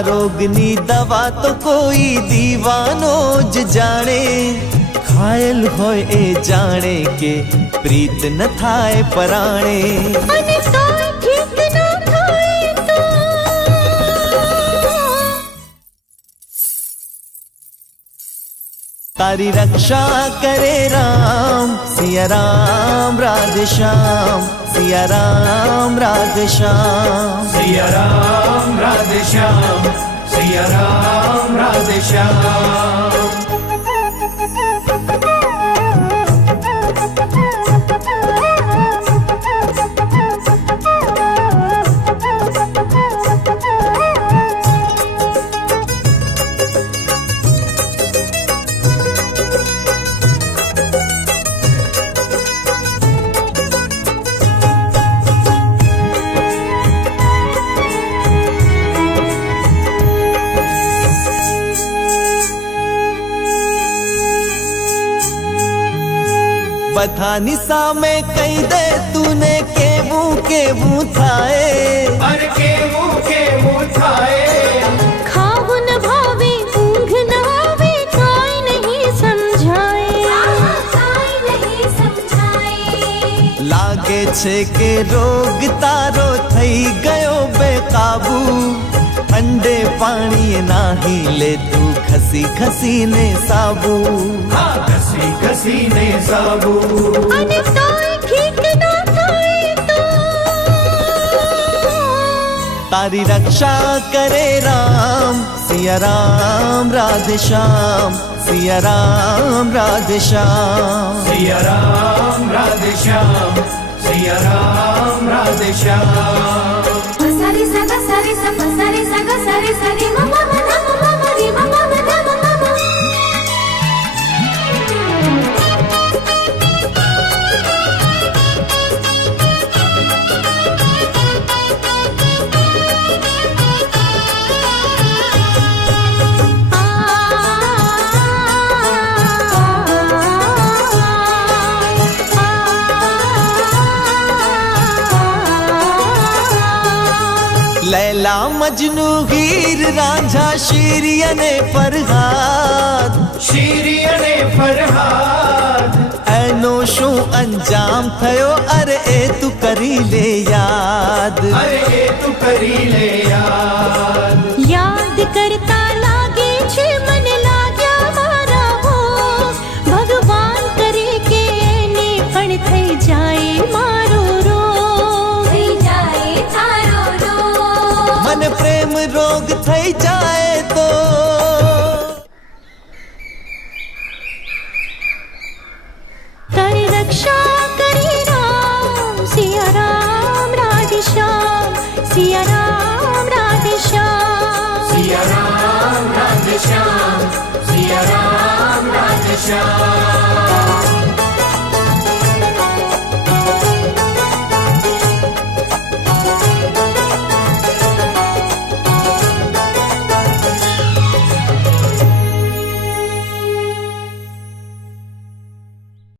रोगनी दवा तो कोई दीवानो ज जाने, घायल होए ए जाने के प्रीत न थाए पराणे। तारी रक्षा करे राम सिया राम राधे श्याम, सिया राम राधे श्याम, सिया राम राधे श्याम, सिया राम राधे श्याम। बथानी सा में कही दे तूने केवू थाए, अरे केवू थाए। खाव न भावे ऊँघ न आवे, कोई नहीं समझाए, कोई नहीं समझाए। लागे छे के रोग तारो थई गयो बेकाबू, ठंडे पानी नाही ले तू खसी खसी ने साबू। हाँ खसी खसी ने साबू। अने तोय ठीक ना थाए तो तारी रक्षा करे राम सिया राम राधे श्याम, सिया राम राधे श्याम, सिया राम राधे श्याम, सिया राम राधे श्याम। सारे सगा सारे सब सारे सगा सारे सारे ममा मना ममा मरी ममा मना ममा ममा। लैला मजनू हीर रांझा शीरियने फरहाद, शीरियने फरहाद। एनो शू अंजाम थयो अरे ए तू करी ले याद, अरे ए तू करी ले याद। याद करता लागे छे मन लाग्या मारा हो, भगवान करे के ने पण थई जाए मारो रो, थई जाए थारो रो। मन प्रेम रोग थई जाए तो तारी रक्षा करे राम सिया राम राधे श्याम, सिया राम राधे श्याम, सिया राम राधे श्याम, सिया राम राधे श्याम।